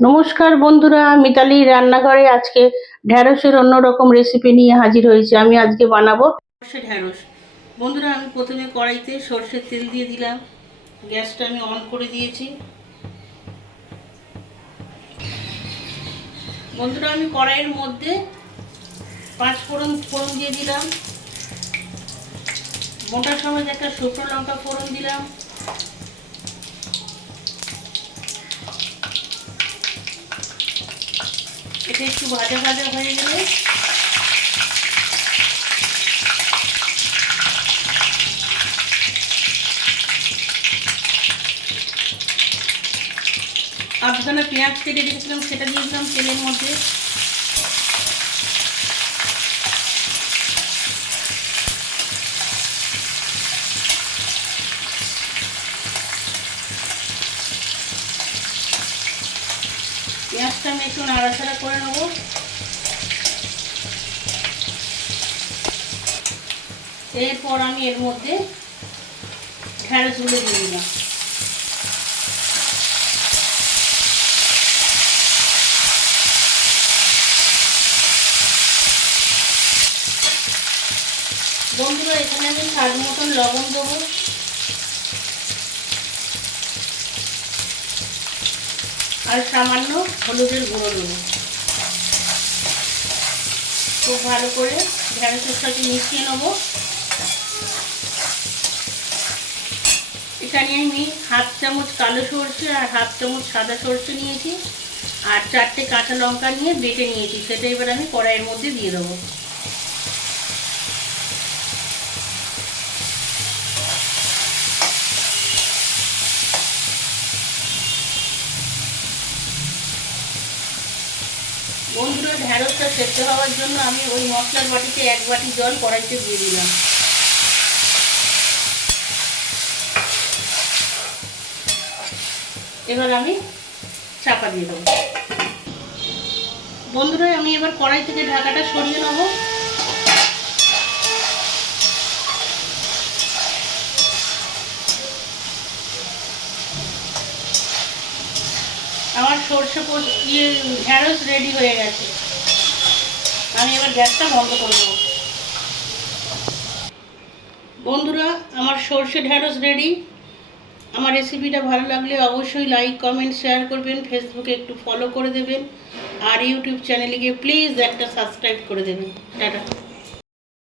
নমস্কার বন্ধুরা, মিতালি রান্নাঘরে আজকে ঢ্যাঁড়সের অন্যরকম রেসিপি নিয়ে হাজির হয়েছি। আমি আজকে বানাবো সর্ষে ঢ্যাঁড়স বন্ধুরা, আমি প্রথমে কড়াইতে সর্ষের তেল দিয়ে দিলাম। গ্যাসটা আমি অন করে দিয়েছি। বন্ধুরা, আমি কড়াইয়ের মধ্যে পাঁচ ফোড়ন ফোড়ন দিয়ে দিলাম। মোটা সময় একটা শুকনো লঙ্কা ফোড়ন দিলাম। এটা একটু ভাজা ভাজা হয়ে গেলে আধখানা পেঁয়াজ কেটে রেখেছিলাম সেটা দিয়ে তেলের মধ্যে। পেঁয়াজটা আমি একটু নাড়াচাড়া করে নেব। এরপর আমি এর মধ্যে ঢ্যাঁড়সগুলো দিয়ে দিলাম। বন্ধুরা, এখানে আমি স্বাদ মতন লবণ দেবো। আর সামান্য হলুদের গুঁড়ো দেবো। খুব ভালো করে ঢ্যাঁড়সের সাথে মিশিয়ে নেব। এখানে আমি হাফ চামচ কালো সরষে আর হাফ চামচ সাদা সরষে নিয়েছি। আর চারটে কাঁচা লঙ্কা নিয়ে বেটে নিয়েছি, সেটা এবার আমি কড়াইয়ের মধ্যে দিয়ে দেবো। বন্ধুরা, ঢ্যাঁড়সটা সেদ্ধ হওয়ার জন্য আমি ওই মশলার বাটিতে এক বাটি জল, কড়াইতে দিয়ে দিলাম। এবার আমি চাপা দিয়ে দেবো। বন্ধুরা, আমি এবার কড়াই থেকে ঢাকাটা সরিয়ে নেব। আমার সর্ষে ইয়ে ঢ্যাঁড়স রেডি হয়ে গেছে। আমি এবার গ্যাসটা বন্ধ করে দেবো। বন্ধুরা, আমার সর্ষে ঢ্যাঁড়স রেডি আমার রেসিপিটা ভালো লাগলে অবশ্যই লাইক কমেন্ট শেয়ার করবেন। ফেসবুকে একটু ফলো করে দেবেন। আর ইউটিউব চ্যানেলে গিয়ে প্লিজ একটা সাবস্ক্রাইব করে দেবেন। টাটা।